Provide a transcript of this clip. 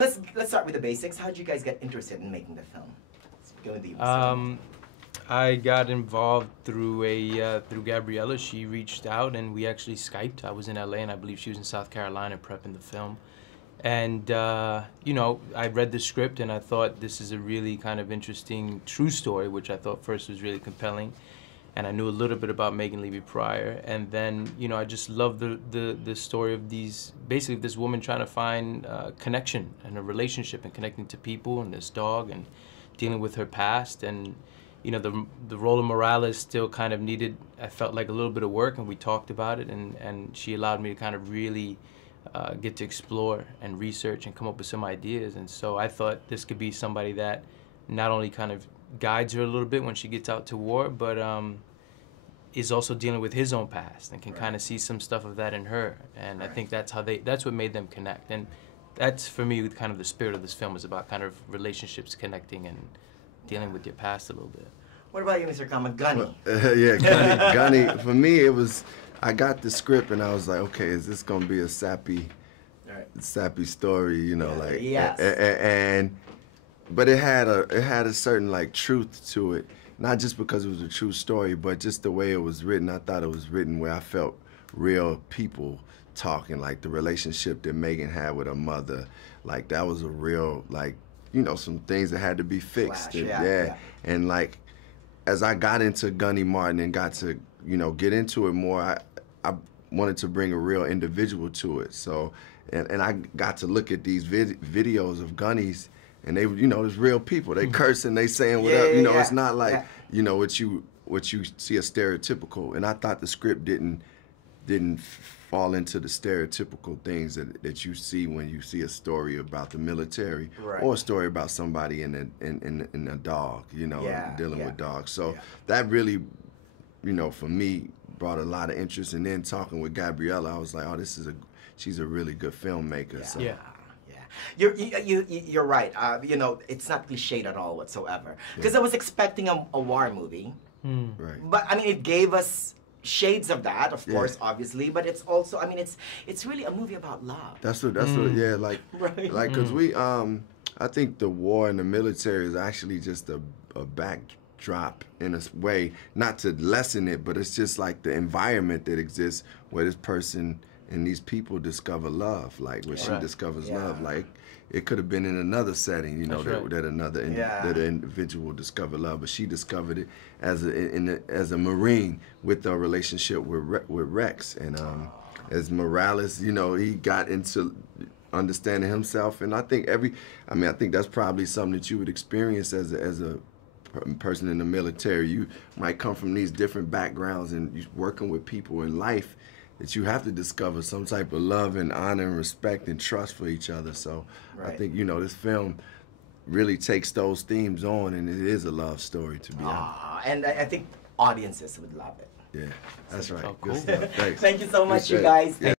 Let's start with the basics. How did you guys get interested in making the film? I got involved through through Gabriella. She reached out and we actually Skyped. I was in LA and I believe she was in South Carolina prepping the film. And you know, I read the script and I thought this is a really kind of interesting true story, which I thought first was really compelling. And I knew a little bit about Megan Leavey prior, and then you know I just love the story of basically this woman trying to find connection and a relationship and connecting to people and this dog and dealing with her past, and you know the role of Morales still kind of needed, I felt like, a little bit of work, and we talked about it, and she allowed me to kind of really get to explore and research and come up with some ideas. And so I thought this could be somebody that not only kind of guides her a little bit when she gets out to war, but is also dealing with his own past and can kind of see some stuff of that in her. And I think that's what made them connect. And that's, for me, kind of the spirit of this film, is about kind of relationships connecting and dealing with your past a little bit. What about you, Mr. Kama? Gunny? Yeah, Gunny. For me, it was, I got the script and I was like, okay, is this gonna be a sappy story, you know, like, yes. But it had a certain like truth to it, not just because it was a true story, but just the way it was written. I thought it was written where I felt real people talking, like the relationship that Megan had with her mother, like that was a real, like, you know, some things that had to be fixed. And like, as I got into Gunny Martin and got to, you know, get into it more, I wanted to bring a real individual to it. So, and I got to look at these videos of Gunnies. And they, you know, there's real people. They cursing, they saying whatever. You know, it's not like, you know, what you see as stereotypical. And I thought the script didn't fall into the stereotypical things that you see when you see a story about the military or a story about somebody in a dog, you know, dealing with dogs. So that really, you know, for me, brought a lot of interest. And then talking with Gabriella, I was like, oh, she's a really good filmmaker. So. You're right. You know, it's not cliched at all whatsoever. Because I was expecting a war movie, but I mean, it gave us shades of that, of course, obviously. But it's also, I mean, it's really a movie about love. That's what, like, like, because I think the war in the military is actually just a backdrop in a way, not to lessen it, but it's just like the environment that exists where this person and these people discover love, like where she discovers love. Like it could have been in another setting, you know, that an individual discovered love, but she discovered it as a Marine with a relationship with Rex, and as Morales, you know, he got into understanding himself, and I think I think that's probably something that you would experience as a person in the military. You might come from these different backgrounds and you're working with people in life that you have to discover some type of love and honor and respect and trust for each other. So I think, you know, this film really takes those themes on, and it is a love story, to be honest. And I think audiences would love it. Yeah, that's right. Oh, cool. Good stuff. Thanks. Thank you so much, you guys.